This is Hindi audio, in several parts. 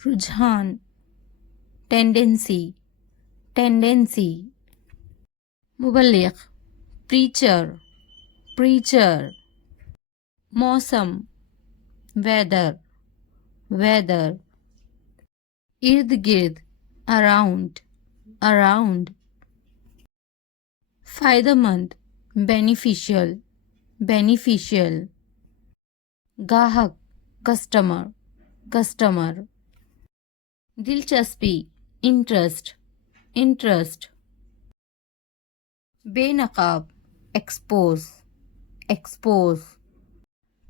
रुझान, टेंडेंसी, टेंडेंसी। मुबल्लिग, प्रीचर, प्रीचर। मौसम, वेदर, वेदर। इर्द गिर्द, अराउंड, अराउंड। फ़ायदेमंद, बेनिफिशियल, बेनिफिशियल। गाहक, कस्टमर, कस्टमर। दिलचस्पी, इंटरेस्ट, इंटरेस्ट। बेनकाब, एक्सपोज, एक्सपोज।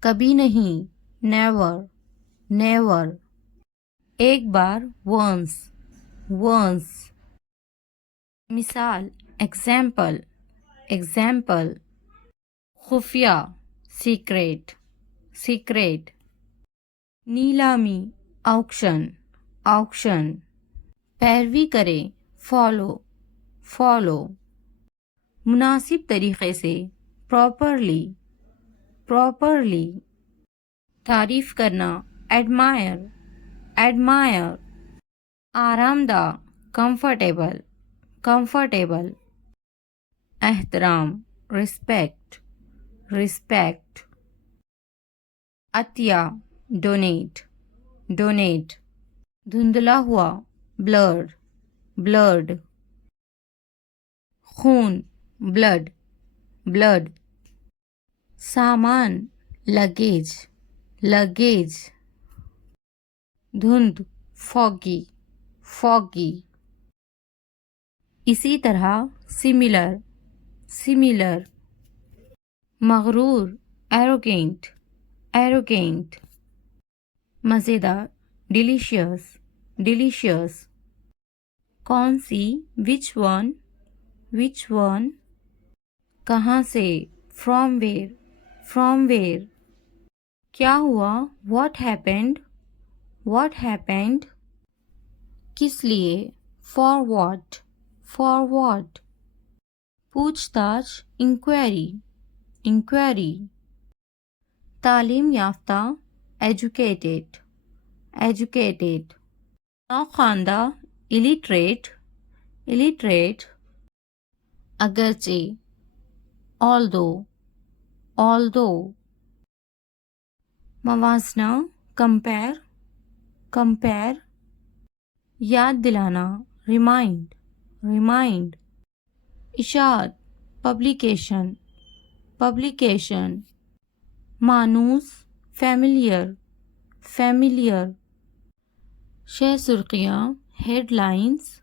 कभी नहीं, नेवर, नेवर। एक बार, वंस, वंस। मिसाल, एग्जाम्पल, एग्जाम्पल। खुफिया, सीक्रेट, सीक्रेट। नीलामी, ऑक्शन, ऑक्शन। पैरवी करें, फॉलो, फॉलो। मुनासिब तरीक़े से, प्रॉपरली, प्रॉपरली। तारीफ़ करना, एडमायर, एडमायर। आरामदा, कंफर्टेबल, कंफर्टेबल। एहतराम, रिस्पेक्ट, रिस्पेक्ट। अतिया, डोनेट, डोनेट। धुंधला हुआ, ब्लर्ड, ब्लर्ड। खून, ब्लड, ब्लड। सामान, लगेज, लगेज। धुंध, फॉगी, फॉगी। इसी तरह, सिमिलर, सिमिलर। मगरूर, एरोगेंट, एरोगेंट। मज़ेदार, डिलीशियस, डिलीशियस। कौन सी, विच वन, विच वन। कहाँ से, फ्रॉम वेयर, फ्रॉम वेयर। क्या हुआ, व्हाट हैपेंड, व्हाट हैपेंड। किस लिए, फॉर व्हाट, फॉर व्हाट। पूछताछ, इंक्वायरी, इंक्वायरी। तालीम याफ्ता, एजुकेटेड, एजुकेटेड। नौख्वानदा, इलिटरेट, इलिटरेट। अगरचे, ऑल्दो, ऑल्दो। मवाजना, कंपेयर, कंपेयर। याद दिलाना, रिमाइंड, रिमाइंड। इशाअत, पब्लिकेशन, पब्लिकेशन। मानूस, फैमिलियर, फैमिलियर। शह सुर्खियाँ, हेडलाइंस,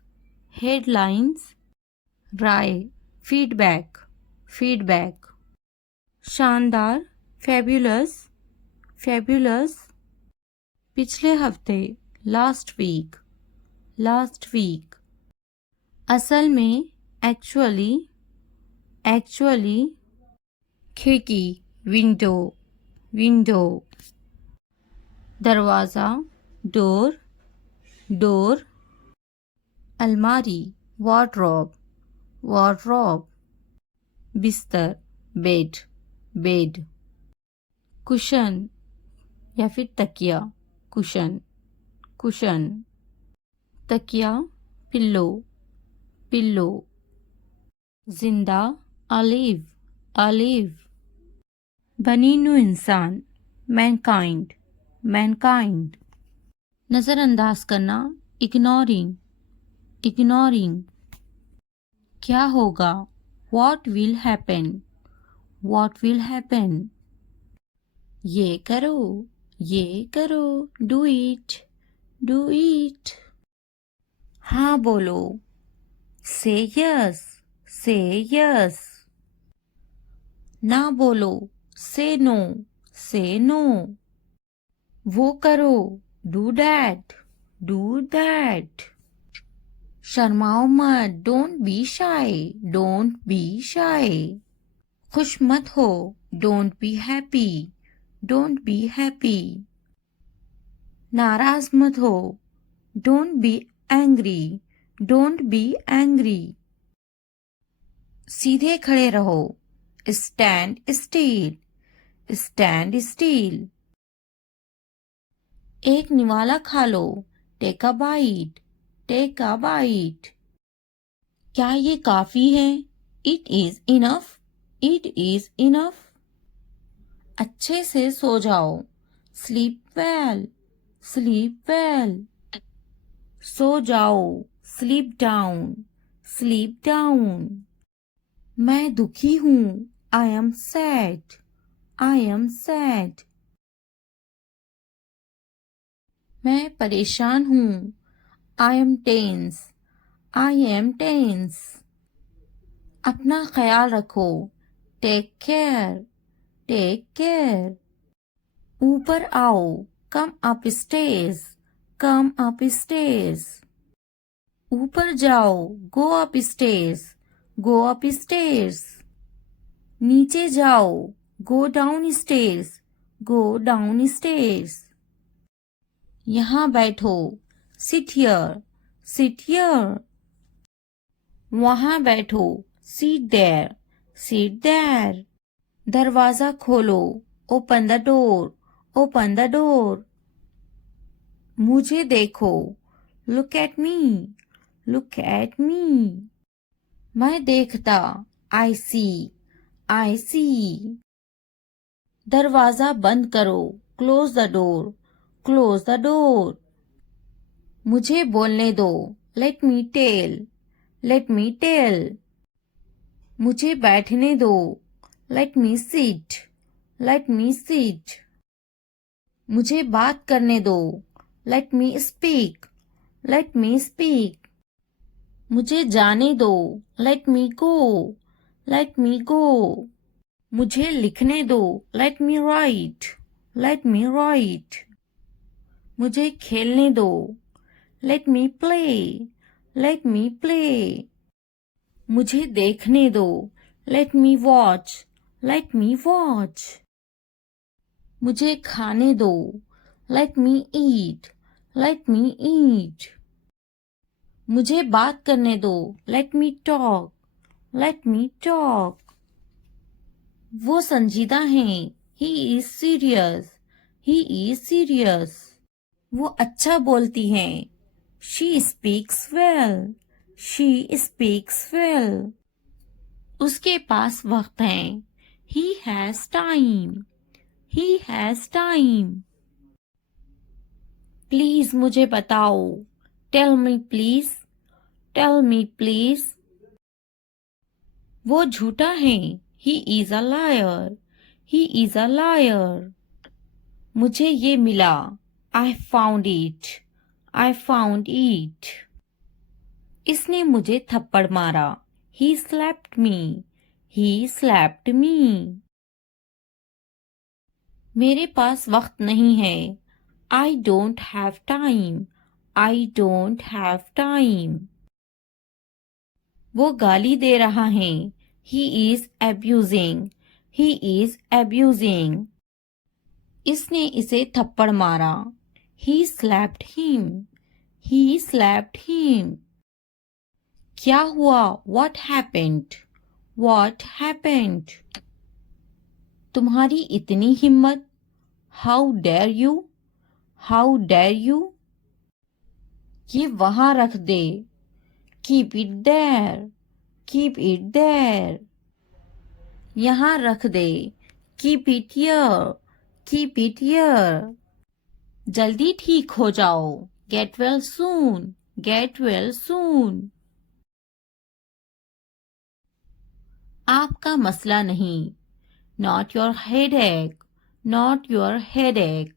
हेडलाइंस। राय, फीडबैक, फीडबैक। शानदार, फैब्युलस, फैब्युलस। पिछले हफ्ते, लास्ट वीक, लास्ट वीक। असल में, एक्चुअली, एक्चुअली। खिड़की, विंडो, विंडो। दरवाज़ा, डोर, डोर। अलमारी, वार्डरोब, वार्डरोब। बिस्तर, बेड, बेड। कुशन या फिर तकिया, कुशन, कुशन। तकिया, पिल्लो, पिल्लो। जिंदा, अलीव, अलीव। बनीनु इंसान, मैनकाइंड, मैनकाइंड। नज़रअंदाज करना, इग्नोरिंग, इग्नोरिंग। क्या होगा, what will happen, what will happen. ये करो, ये करो, डू इट, डू इट। हाँ बोलो, से यस, से यस। ना बोलो, से नो, से नो। वो करो, डू दैट, डू दैट। शर्माओ मत, don't be shy, don't be shy. खुश मत हो, don't be happy, don't be happy. नाराज मत हो, don't be angry, don't be angry. सीधे खड़े रहो, स्टैंड स्टील, स्टैंड स्टील। एक निवाला खा लो, take a bite, take a bite. क्या ये काफी है? It is enough, it is enough. अच्छे से सो जाओ, स्लीप वेल, स्लीप वेल। सो जाओ, स्लीप डाउन, स्लीप डाउन। मैं दुखी हूँ, I am sad, I am sad. मैं परेशान हूँ, I am tense, I am tense. अपना ख्याल रखो, टेक केयर, टेक केयर। ऊपर आओ, come up stage, come up stage. ऊपर जाओ, go up stage, go up stage. नीचे जाओ, go down stage, go down stage. यहाँ बैठो, सिट हियर, सिट हियर। वहाँ बैठो, सीट देयर, सीट देयर। दरवाजा खोलो, open the door, open the door. मुझे देखो, look at me, look at me. मैं देखता, आई सी, आई सी। दरवाजा बंद करो, close the door, close the door. मुझे बोलने दो, let me tell, let me tell. मुझे बैठने दो, let me sit, let me sit. मुझे बात करने दो, let me speak, let me speak. मुझे जाने दो, लेट मी गो, लेट मी गो। मुझे लिखने दो, लेट मी राइट, लेट मी राइट। मुझे खेलने दो, लेट मी प्ले, लेट मी प्ले। मुझे देखने दो, लेट मी वॉच, लेट मी वॉच। मुझे खाने दो, लेट मी ईट, लेट मी ईट। मुझे बात करने दो, let me talk, let me talk. वो संजीदा हैं, he is serious, he is serious. वो अच्छा बोलती हैं, she speaks well, she speaks well. उसके पास वक्त है, he has time, he has time. Please मुझे बताओ, tell me please, tell me please. वो झूठा है, he is a liar, he is a liar. मुझे ये मिला, I found it, I found it. इसने मुझे थप्पड़ मारा, he slapped me, he slapped मी। मेरे पास वक्त नहीं है, I don't have time, I don't have time. वो गाली दे रहा है, he is abusing, he is abusing. इसने इसे थप्पड़ मारा, he slapped him, he slapped him. क्या हुआ, व्हाट हैपेंड, व्हाट हैपेंड। तुम्हारी इतनी हिम्मत, how dare you, how dare you. ये वहां रख दे, keep it there, keep it there. यहाँ रख दे, keep it here, keep it here. जल्दी ठीक हो जाओ, get well soon, get well soon. आपका मसला नहीं, not your headache, not your headache.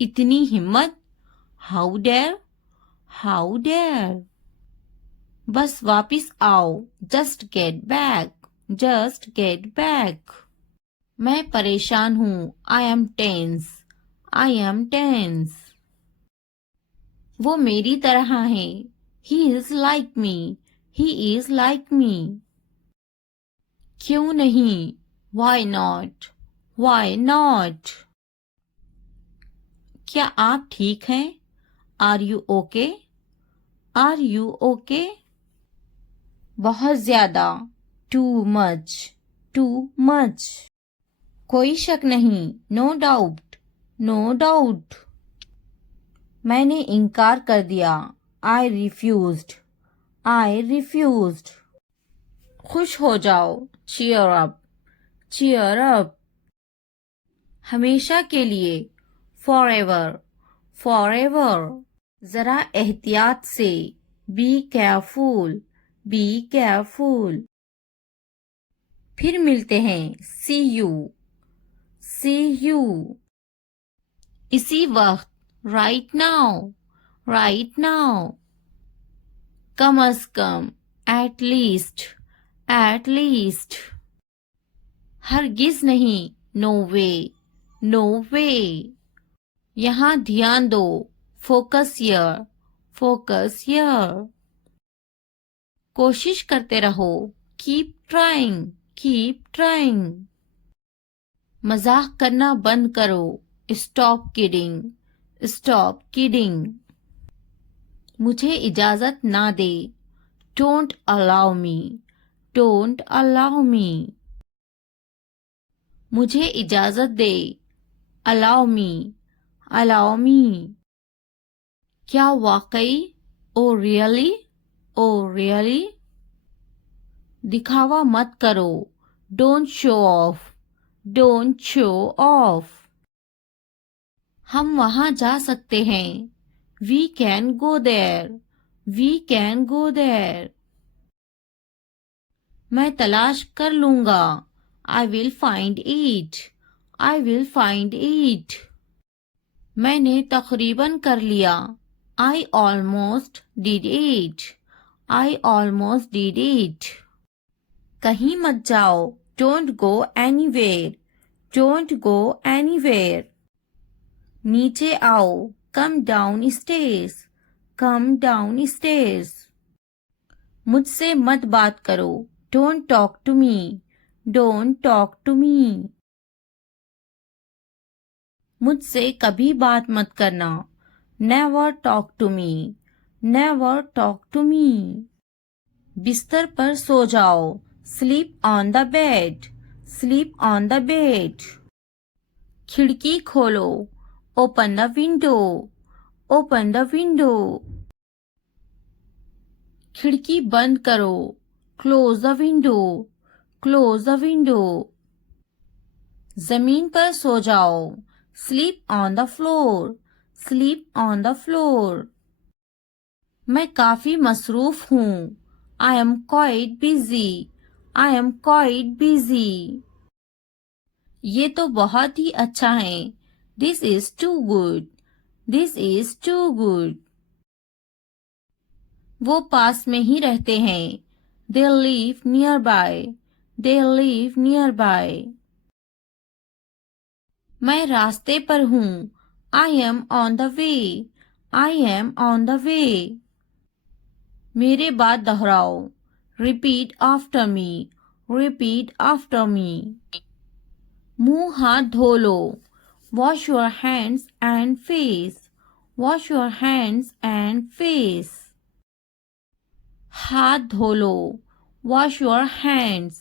इतनी हिम्मत, हाउ डेयर, हाउ डेयर। बस वापिस आओ, just get back, just get back. मैं परेशान हूँ, I am tense, I am tense. वो मेरी तरह है, he is like me, he is like me. क्यों नहीं, वाई नॉट, वाई नॉट। क्या आप ठीक हैं, are you okay, are you okay. बहुत ज्यादा, टू मच, टू मच। कोई शक नहीं, नो डाउट, नो डाउट। मैंने इनकार कर दिया। I refused. I refused. खुश हो जाओ। Cheer up. Cheer up. हमेशा के लिए। Forever. Forever. जरा एहतियात से। Be careful. Be careful. फिर मिलते हैं। See you. See you. इसी वक्त। Right now. Right now. Come a come. At least. At least. हरगिज नहीं। No way. No way. यहाँ ध्यान दो। Focus here. Focus here. कोशिश करते रहो। Keep trying. Keep trying. मजाक करना बंद करो। Stop kidding. Stop kidding. मुझे इजाजत ना दे। Don't allow me. Don't allow me. मुझे इजाजत दे। Allow me. Allow me. क्या वाकई? Oh really? Oh really? दिखावा मत करो। Don't show off. Don't show off. हम वहां जा सकते हैं। We can go there. We can go there. मैं तलाश कर लूंगा। I will find it. I will find it. मैंने तकरीबन कर लिया। I almost did it. I almost did it. कहीं मत जाओ। Don't go anywhere. Don't go anywhere. नीचे आओ। Come down stairs. Come down stairs. मुझसे मत बात करो। Don't talk to me. Don't talk to me. मुझसे कभी बात मत करना। Never talk to me. Never talk to me. बिस्तर पर सो जाओ। Sleep on the bed. Sleep on the bed. खिड़की खोलो। Open the window. Open the window. खिड़की बंद करो। Close the window. Close the window. जमीन पर सो जाओ। Sleep on the floor. Sleep on the floor. मैं काफी मसरूफ हूँ। I am quite busy. I am quite busy. ये तो बहुत ही अच्छा है। This is too good. This is too good. वो पास में ही रहते हैं। They live nearby. They live nearby. मैं रास्ते पर हूँ। I am on the way. I am on the way. मेरे बाद दोहराओ। Repeat after me. Repeat after me. मुंह हाथ धो लो। Wash your hands and face. Wash your hands and face. हाथ धो लो। Wash your hands.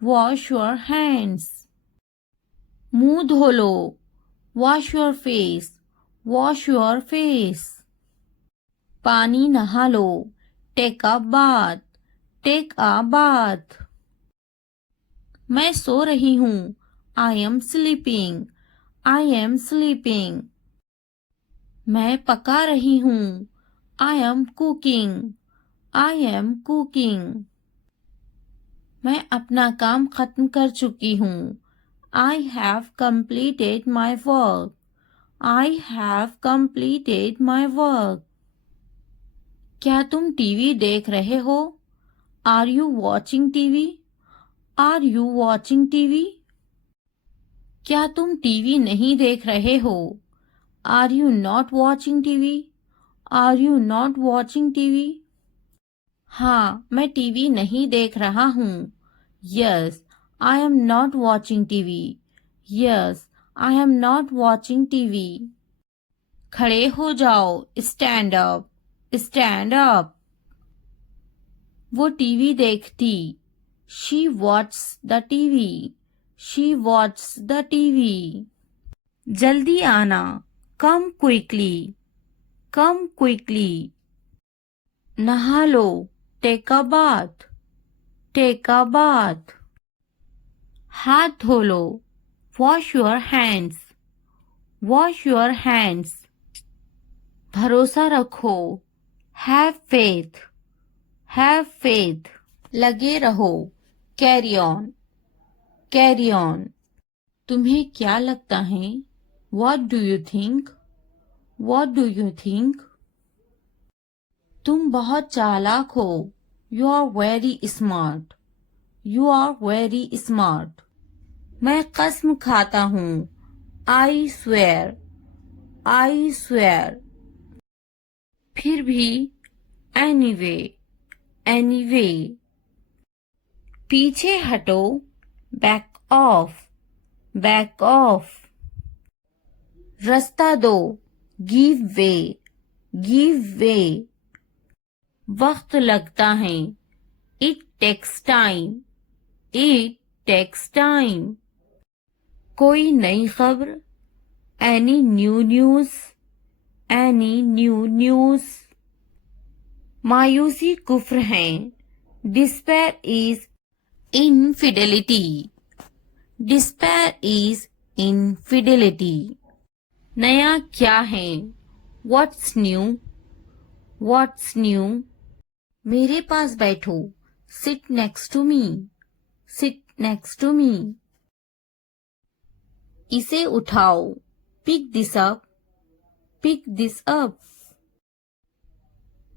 Wash your hands. मुंह धो लो। Wash your face. Wash your face. पानी नहा लो। Take a bath. Take a bath. मैं सो रही हूँ। I am sleeping. I am sleeping. मैं पका रही हूँ। I am cooking. I am cooking. मैं अपना काम खत्म कर चुकी हूँ। I have completed my work. I have completed my work. क्या तुम टीवी देख रहे हो? Are you watching TV? Are you watching TV? क्या तुम टीवी नहीं देख रहे हो? Are you not watching TV? Are you not watching TV? हाँ, मैं टीवी नहीं देख रहा हूँ। Yes, I am not watching TV. Yes, I am not watching TV. खड़े हो जाओ। Stand up. Stand up. वो टीवी देखती। She watched the TV. She watched the TV. जल्दी आना। Come quickly. कम क्विकली, नहा लो, take a bath, take a bath, हाथ धो लो, wash your hands, wash your hands, भरोसा रखो, हैव फेथ, हैव फेथ, लगे रहो, कैरी ऑन, कैरी ऑन, तुम्हें क्या लगता है, what do you think, what do you think, तुम बहुत चालाक हो, you are very smart, you are very smart, मैं कसम खाता हूँ, आई स्वेयर, आई स्वेयर, फिर भी, एनीवे, एनीवे, पीछे हटो, बैक ऑफ, बैक ऑफ, रास्ता दो, गिव वे, गिव वे, वक्त लगता है, it takes time, it takes time, कोई नई खबर, any new news, any new news, मायूसी कुफ्र है, despair is infidelity, despair is infidelity, नया क्या है, व्हाट्स न्यू, व्हाट्स न्यू, मेरे पास बैठो, sit next to me, sit next to me, इसे उठाओ, pick this up, pick this up,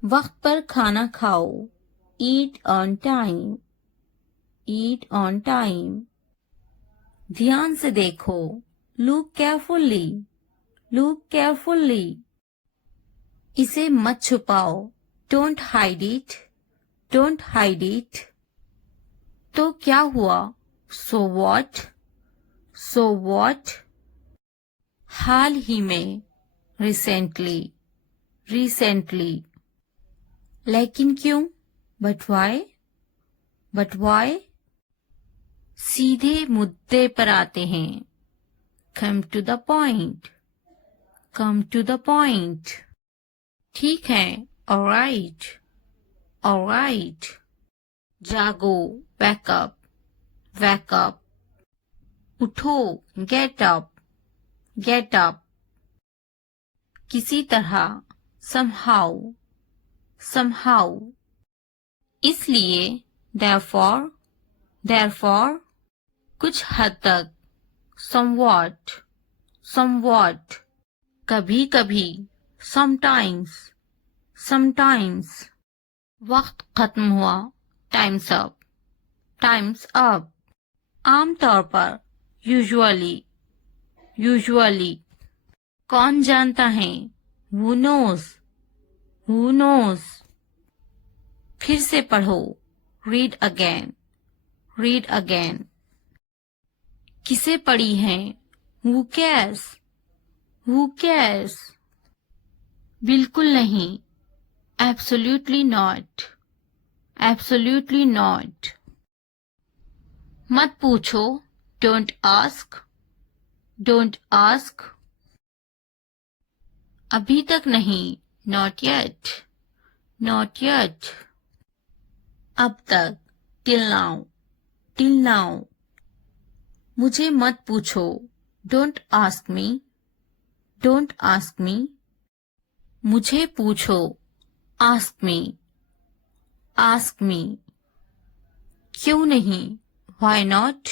वक्त पर खाना खाओ, eat on time, eat on time, ध्यान से देखो, लुक केयरफुली, लुक केयरफुली, इसे मत छुपाओ, don't hide it, don't hide it, तो क्या हुआ, सो व्हाट, सो व्हाट, हाल ही में, रिसेंटली, रिसेंटली, लेकिन क्यों, बट वाई, बट वाई, सीधे मुद्दे पर आते हैं, come to the point, come to the point, ठीक है, ऑलराइट, ऑलराइट, जागो, वैकअप, वैकअप, उठो, गेट अप, गेट अप, किसी तरह, somehow, somehow, इसलिए, therefore, therefore, कुछ हद तक, somewhat, somewhat, कभी कभी, sometimes, sometimes, वक्त खत्म हुआ, time's up, time's up, आमतौर पर, usually, usually, कौन जानता है, who knows, who knows, फिर से पढ़ो, read again, read again, किसे पढ़ी है, who cares, who cares, बिल्कुल नहीं, absolutely not, absolutely not, मत पूछो, don't ask, don't ask, अभी तक नहीं, not yet, not yet, अब तक, till now, till now, मुझे मत पूछो, don't ask me, don't ask me, मुझे पूछो, ask me, ask me, क्यों नहीं, why not,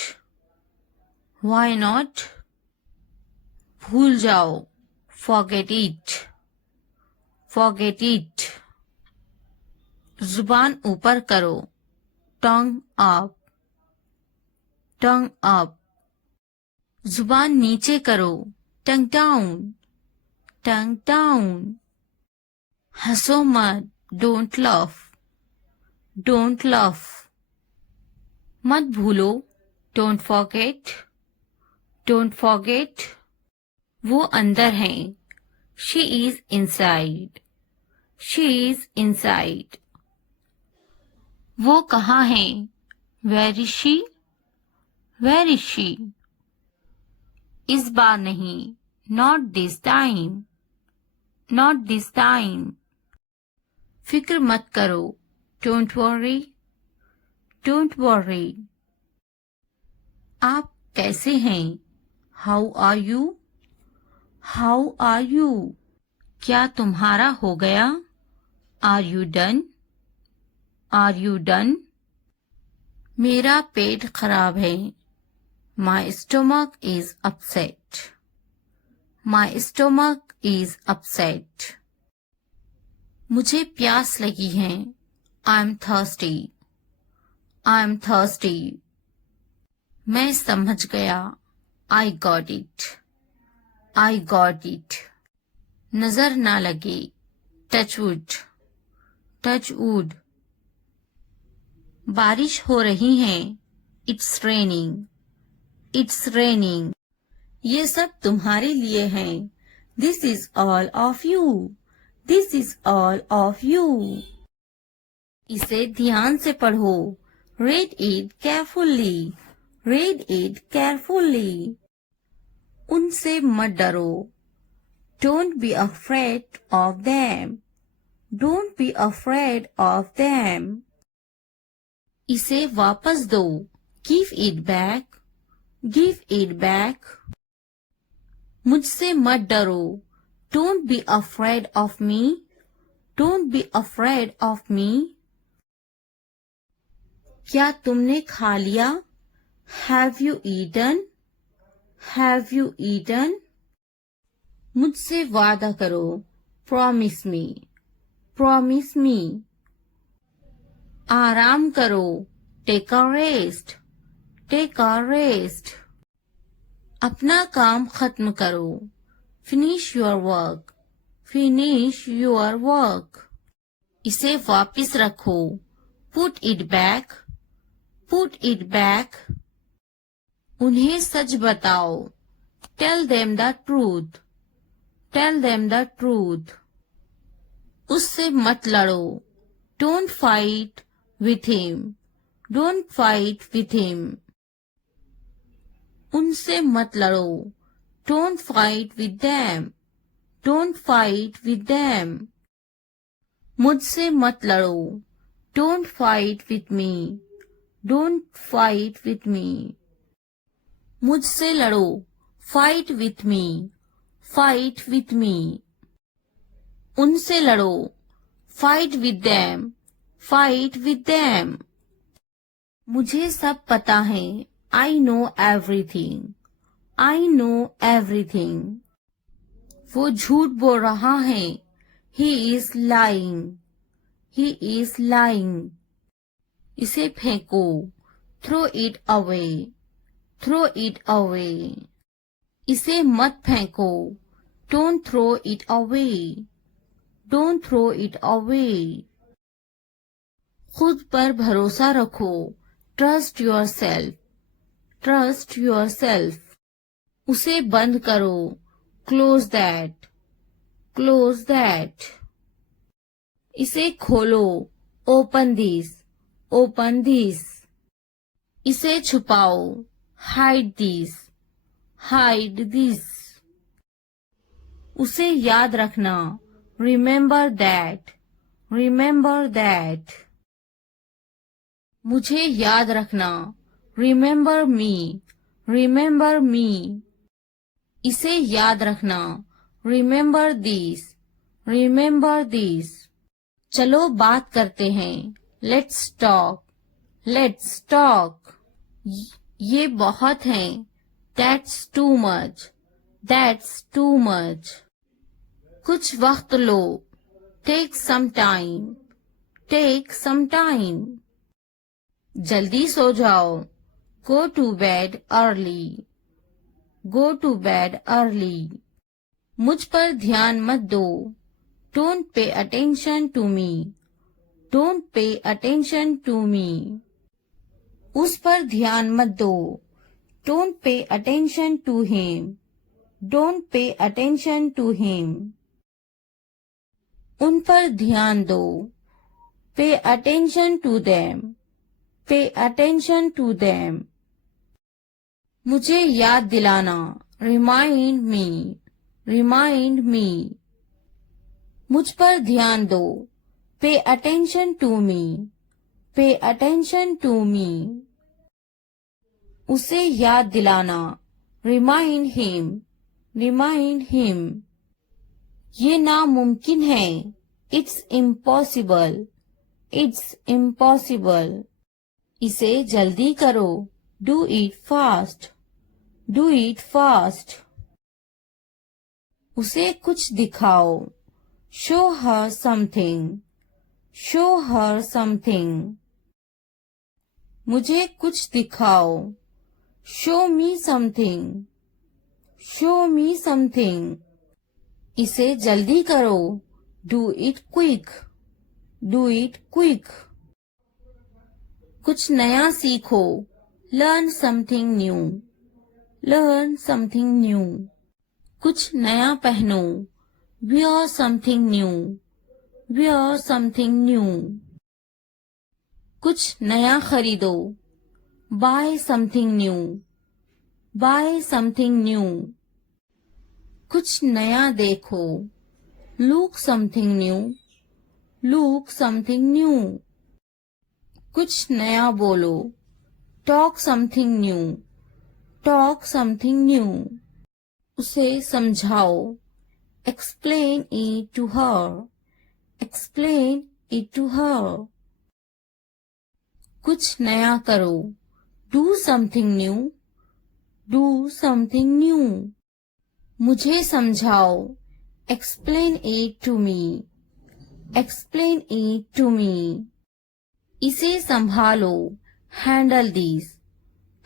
why not, भूल जाओ, forget it, forget it, जुबान ऊपर करो, tongue up, tongue up, जुबान नीचे करो, tongue down, tongue down, हंसो मत, don't laugh, don't laugh, मत भूलो, don't forget, don't forget, वो अंदर है, she is inside, she is inside, वो कहाँ है, where is she, where is she, इस बार नहीं, not this time, not this time. फिक्र मत करो, डोंट वरी, डोंट वरी। आप कैसे हैं? How are you, how are you. क्या तुम्हारा हो गया? Are you done, are you done. मेरा पेट खराब है। My stomach is upset, my stomach is upset. मुझे प्यास लगी है। I am thirsty, I am thirsty. मैं समझ गया। I got it, I got it. नजर ना लगे, टच वुड, टच वुड। बारिश हो रही है। It's raining, it's raining. ये सब तुम्हारे लिए है। This is all of you, this is all of you. इसे ध्यान से पढ़ो। Read it carefully, read it carefully. उनसे मत डरो। Don't be afraid of them, don't be afraid of them. इसे वापस दो। Give it back, give it back. मुझसे मत डरो। Don't be afraid of me, don't be afraid of me. क्या तुमने खा लिया? Have you eaten, have you eaten. मुझसे वादा करो। Promise me, promise me. आराम करो। Take a rest, take a rest. अपना काम खत्म करो। Finish your work, finish your work. इसे वापस रखो। Put it back, put it back. उन्हें सच बताओ। Tell them the truth, tell them the truth. उससे मत लड़ो। Don't fight with him, don't fight with him. उनसे मत लड़ो। Don't fight with them, don't fight with them. मुझसे मत लड़ो। Don't fight with me, don't fight with me. मुझसे लड़ो। Fight with me, fight with me. उनसे लड़ो। Fight with them, fight with them. मुझे सब पता है। I know everything, I know everything. वो झूठ बोल रहा है। He is lying, he is lying. इसे फेंको। Throw it away, throw it away. इसे मत फेंको। Don't throw it away, don't throw it away. खुद पर भरोसा रखो। Trust yourself, trust yourself. उसे बंद करो। Close that, close that. इसे खोलो। Open this, open this. इसे छुपाओ। Hide this, hide this. उसे याद रखना। Remember that, remember that. मुझे याद रखना। Remember me, remember me. इसे याद रखना। Remember this, remember this. चलो बात करते हैं। Let's talk, let's talk. ये बहुत है। That's too much, that's too much. कुछ वक्त लो। Take some time, take some time. जल्दी सो जाओ। Go to bed early, go to bed early. मुझ पर ध्यान मत दो। Don't pay attention to me, don't pay attention to me. उस पर ध्यान मत दो। Don't pay attention to him, don't pay attention to him. उन पर ध्यान दो। Pay attention to them, pay attention to them. मुझे याद दिलाना। Remind me, remind me. मुझ पर ध्यान दो, पे अटेंशन टू मी, पे अटेंशन टू मी। उसे याद दिलाना, रिमाइंड हिम, रिमाइंड हिम। ये नामुमकिन है, इट्स इम्पॉसिबल, इट्स इम्पॉसिबल। इसे जल्दी करो, do it fast, do it fast. उसे कुछ दिखाओ, show her something, show her something. मुझे कुछ दिखाओ, show me something, show me something. इसे जल्दी करो, do it quick, do it quick. कुछ नया सीखो, learn something new, learn something new. कुछ नया पहनो, wear something new, wear something new। कुछ नया खरीदो, buy something new, buy something new। कुछ नया देखो, look something new, look something new। कुछ नया बोलो, talk something new, talk something new। उसे समझाओ, explain it to her, explain it to her। कुछ नया करो, do something new, do something new। मुझे समझाओ, explain it to me, explain it to me। इसे संभालो, handle this,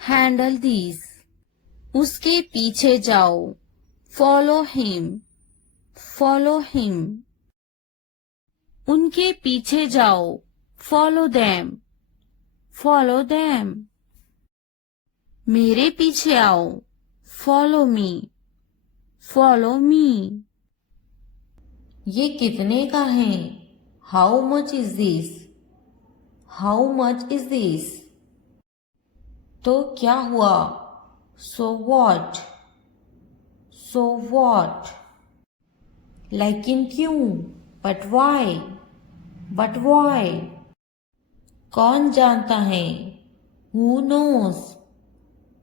handle this। उसके पीछे जाओ, follow him, follow him। उनके पीछे जाओ, follow them, follow them। मेरे पीछे आओ, follow me, follow me। ये कितने का है, how much is this, how much is this। तो क्या हुआ, so what, so what। लेकिन क्यों, but why, but why। कौन जानता है, who knows,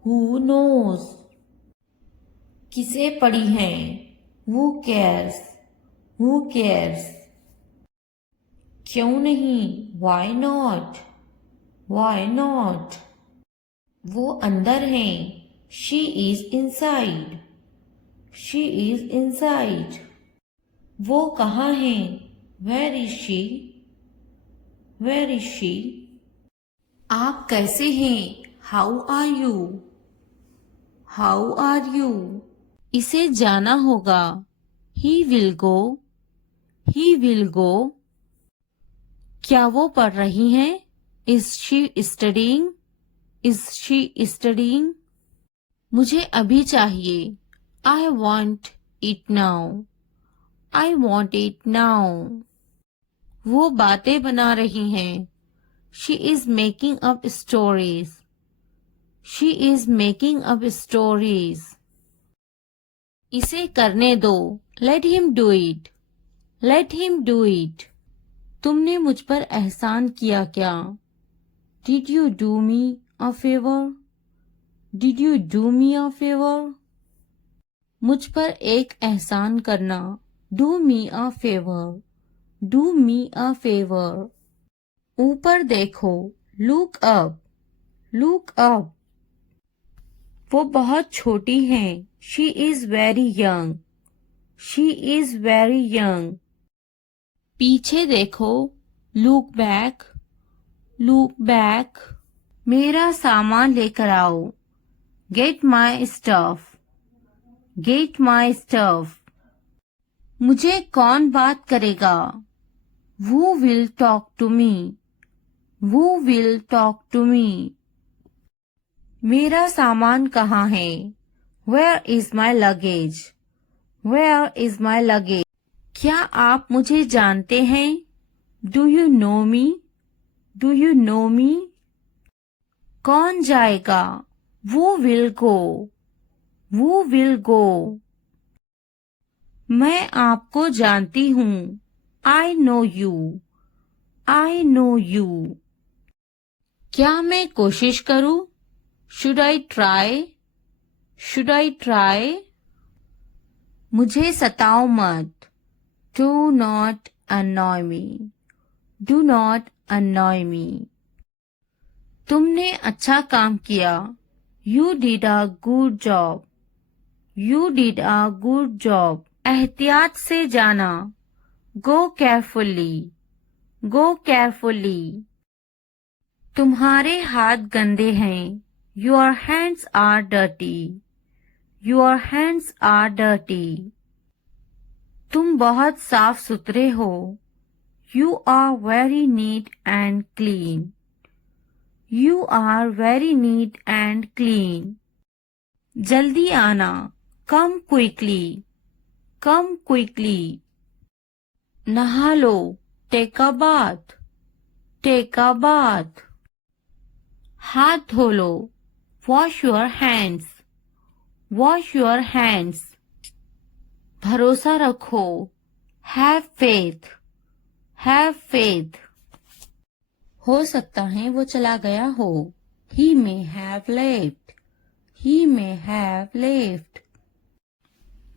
who knows। किसे पड़ी है, who cares, who cares। क्यों नहीं, why not, why not। वो अंदर है, she is inside, she is inside। वो कहाँ है, where is she, where is she। आप कैसे हैं, how are you, how are you। इसे जाना होगा, he will go, he will go। क्या वो पढ़ रही हैं, is she studying, is she studying। मुझे अभी चाहिए, I want it now, I want it now। वो बातें बना रही हैं, she is making up stories, she is making up stories। इसे करने दो, let him do it, let him do it। तुमने मुझ पर एहसान किया क्या, did you do me a favor, did you do me a favor। मुझ पर एक एहसान करना, do me a favor, do me a favor। ऊपर देखो, look up, look up। वो बहुत छोटी हैं, she is very young, she is very young। पीछे देखो, look back, look back। मेरा सामान लेकर आओ, get my stuff, get my stuff। मुझे कौन बात करेगा, who will talk to me, who will talk to me। मेरा सामान कहाँ है, where is my luggage, where is my luggage। क्या आप मुझे जानते हैं, do you know me, do you know me। कौन जाएगा, who will go, who will go। मैं आपको जानती हूँ, I know you. I know you. क्या मैं कोशिश करूं? Should I try? Should I try? मुझे सताओ मत. Do not annoy me. Do not annoy me. तुमने अच्छा काम किया. You did a good job. You did a good job. एहतियात से जाना. Go carefully. Go carefully. तुम्हारे हाथ गंदे हैं. Your hands are dirty. Your hands are dirty. तुम बहुत साफ सुथरे हो. You are very neat and clean. You are very neat and clean. जल्दी आना. Come quickly. Come quickly. नहा लो. Take a bath. Take a bath. हाथ धो लो. Wash your hands. Wash your hands. भरोसा रखो. Have faith. Have faith. हो सकता है वो चला गया हो. He may have left. He may have left.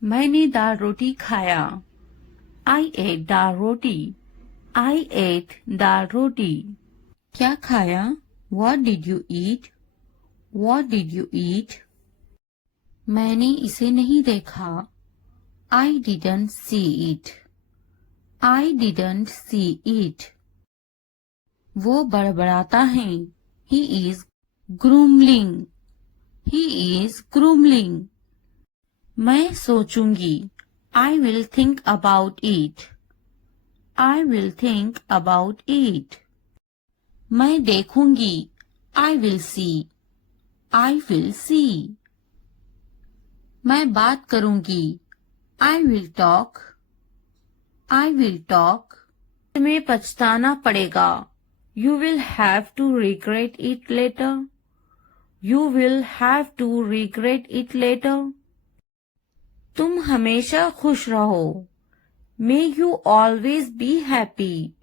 मैंने दाल रोटी खाया. I ate dal roti. I ate दाल रोटी. क्या खाया? What did you eat? What did you eat? मैंने इसे नहीं देखा. I didn't see it. I didn't see it. वो बड़बड़ाता है. He is grumbling. He is grumbling. मैं सोचूंगी. I will think about it. I will think about it. मैं देखूंगी. I will see. I will see. मैं बात करूंगी. I will talk. I will talk. तुम्हें पछताना पड़ेगा. You will have to regret it later. You will have to regret it later. तुम हमेशा खुश रहो. May you always be happy.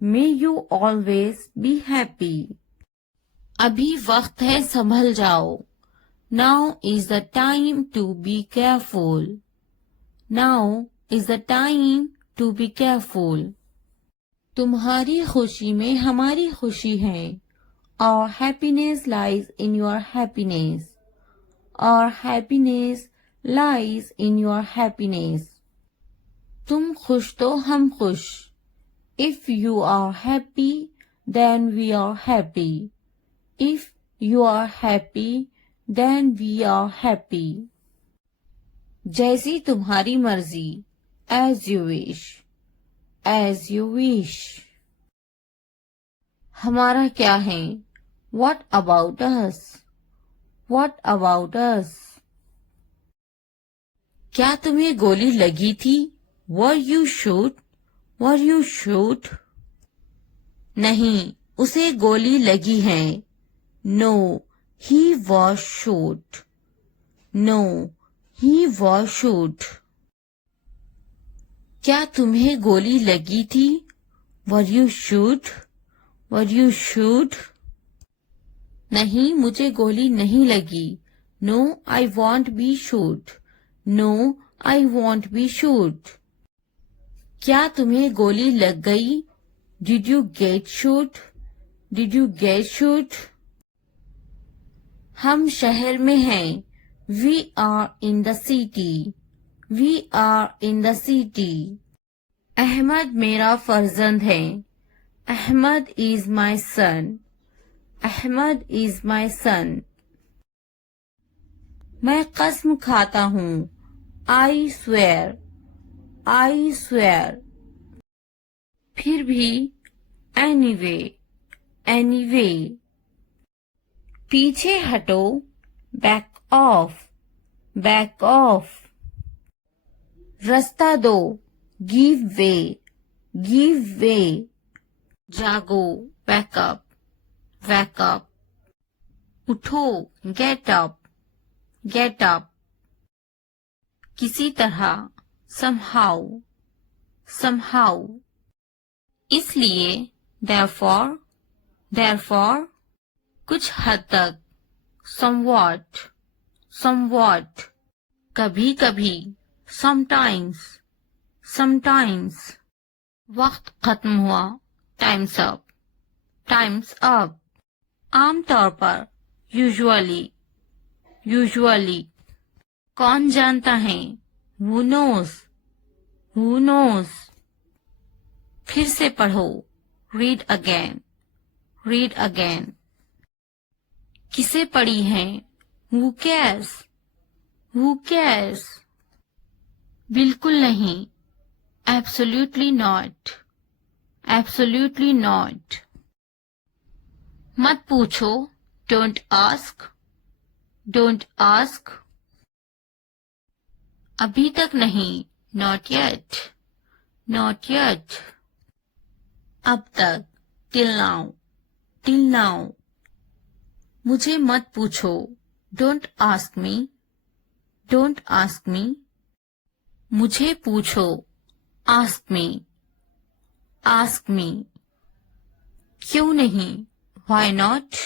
May you always be happy. अभी वक्त है संभल जाओ. Now is the time to be careful. Now is the time to be careful. तुम्हारी खुशी में हमारी खुशी है. Our happiness lies in your happiness. Our happiness lies in your happiness. तुम खुश तो हम खुश. If you are happy, then we are happy. If you are happy, then we are happy. जैसी तुम्हारी मर्जी. As you wish. As you wish. हमारा क्या है? What about us? What about us? क्या तुम्हें गोली लगी थी? Were you shot? Were you shot? नहीं, उसे गोली लगी है. No, he was shot. No, he was shot. क्या तुम्हें गोली लगी थी? Were you shot? Were you shot? नहीं, मुझे गोली नहीं लगी. No, I won't be shot. No, I won't be shot. क्या तुम्हें गोली लग गई? Did you get shot? Did you get shot? हम शहर में हैं. We are in the city. We are in the city. Ahmad मेरा फर्जंद है. Ahmad is my son. Ahmad is my son. मैं कसम खाता हूँ. I swear. I swear. फिर भी. Anyway. Anyway. पीछे हटो. Back off. Back off. रास्ता दो. Give way. Give way. जागो. Wake up. Wake up. उठो. Get up. Get up. किसी तरह. Somehow. somehow, इसलिए, therefore, कुछ हद तक, somewhat, कभी कभी, sometimes, वक्त खत्म हुआ, time's up, आमतौर पर, usually, कौन जानता है, who knows, फिर से पढ़ो, read again, किसे पढ़ी है, who cares, बिल्कुल नहीं, absolutely not, मत पूछो, don't ask, अभी तक नहीं, not yet, अब तक, till now, मुझे मत पूछो, don't ask me, मुझे पूछो, ask me, क्यों नहीं, why not,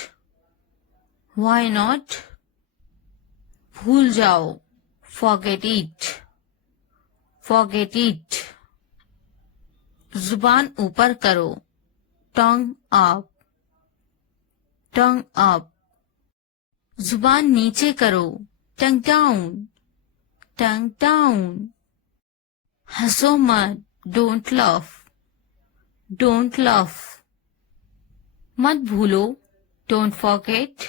भूल जाओ, forget it, जुबान ऊपर करो, tongue up, जुबान नीचे करो, tongue down, हंसो मत, don't laugh, मत भूलो, don't forget,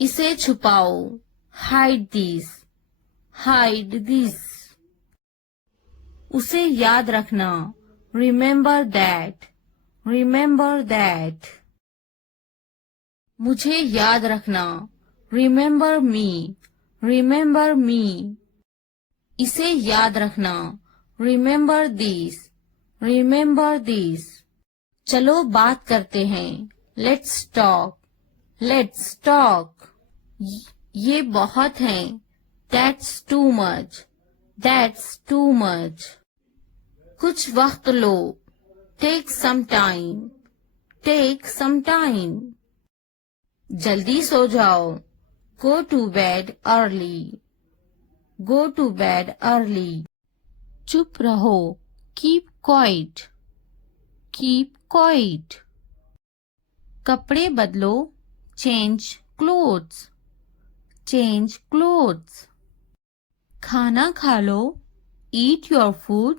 इसे छुपाओ, hide this, उसे याद रखना, remember that, मुझे याद रखना, remember me, इसे याद रखना, remember this, चलो बात करते हैं, let's talk, ये बहुत है, that's too much, कुछ वक्त लो, take some time, जल्दी सो जाओ, go to bed early, चुप रहो, keep quiet, कपड़े बदलो, change clothes, खाना खा लो, eat your food,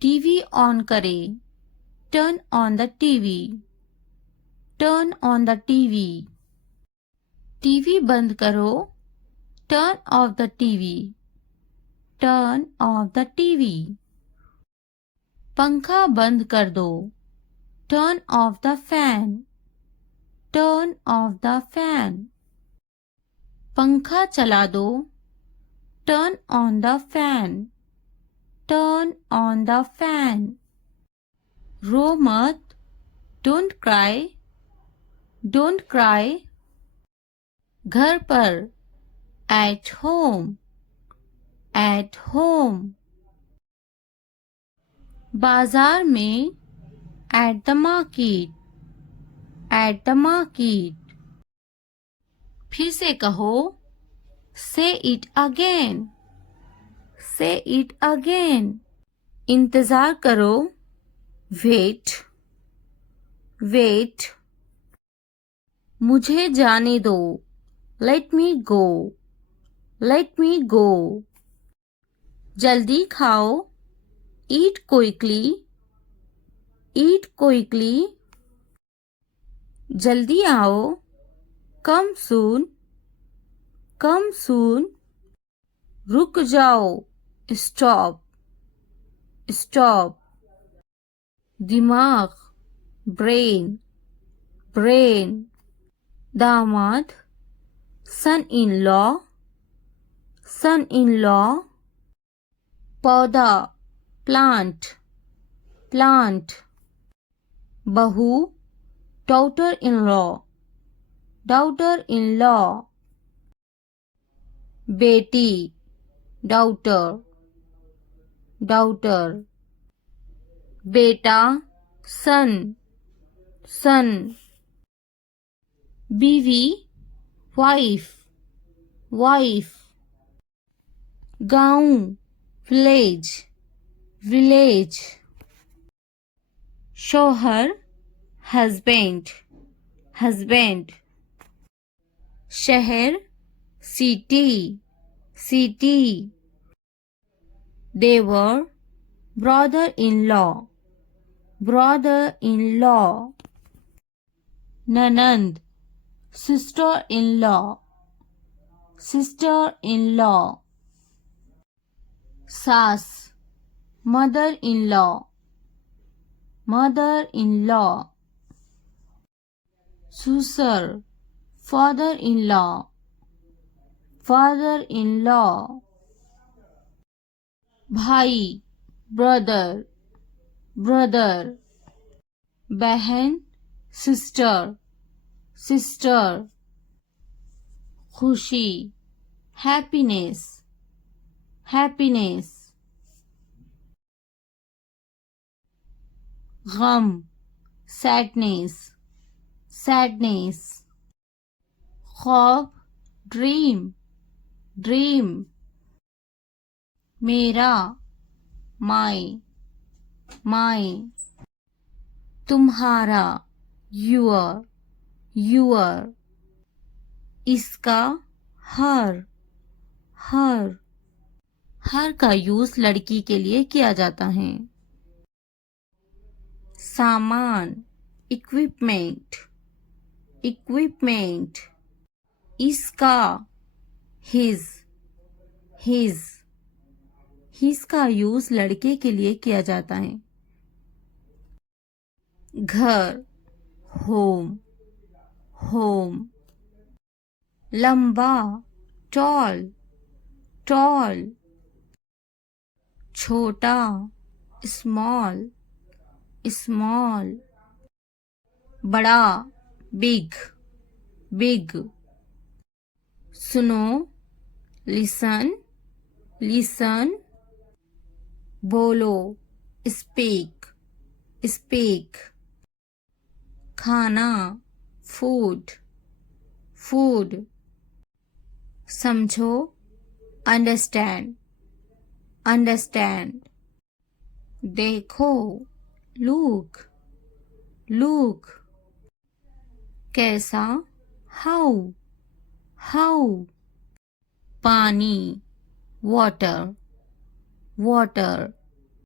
TV on करें, turn on the TV, TV बंद करो, turn off the TV, पंखा बंद कर दो, turn off the fan, पंखा चला दो, turn on the fan, रो मत, don't cry, घर पर, at home, बाजार में, at the market, फिर से कहो, say it again, इंतजार करो, wait, मुझे जाने दो, let me go, जल्दी खाओ, eat quickly, जल्दी आओ, come soon, रुक जाओ, stop, दिमाग, brain, दामाद, son-in-law, पौधा, plant, बहू, daughter-in-law, बेटी, daughter, daughter. बेटा, son, son. बीवी, wife, wife. गांव, village, village. शौहर, husband, husband. शहर, city, city. देवर, brother-in-law, brother-in-law. ननंद, sister-in-law, sister-in-law. सास, mother-in-law, mother-in-law. ससुर, father-in-law, father-in-law. भाई, brother, brother. बहन, sister, sister. खुशी, happiness, happiness. गम, sadness, sadness. ख्वाब, dream, dream. मेरा, my, my. तुम्हारा, your, your. इसका, her, her. हर का यूज लड़की के लिए किया जाता है. सामान, equipment, equipment. इसका, his, his. his का यूज लड़के के लिए किया जाता है. घर, home, home. लंबा, tall, tall. छोटा, small, small. बड़ा, big, big. सुनो, listen, listen. बोलो, speak, speak. खाना, food, food. समझो, understand, understand. देखो, look, look. कैसा, how, how. पानी, water, water.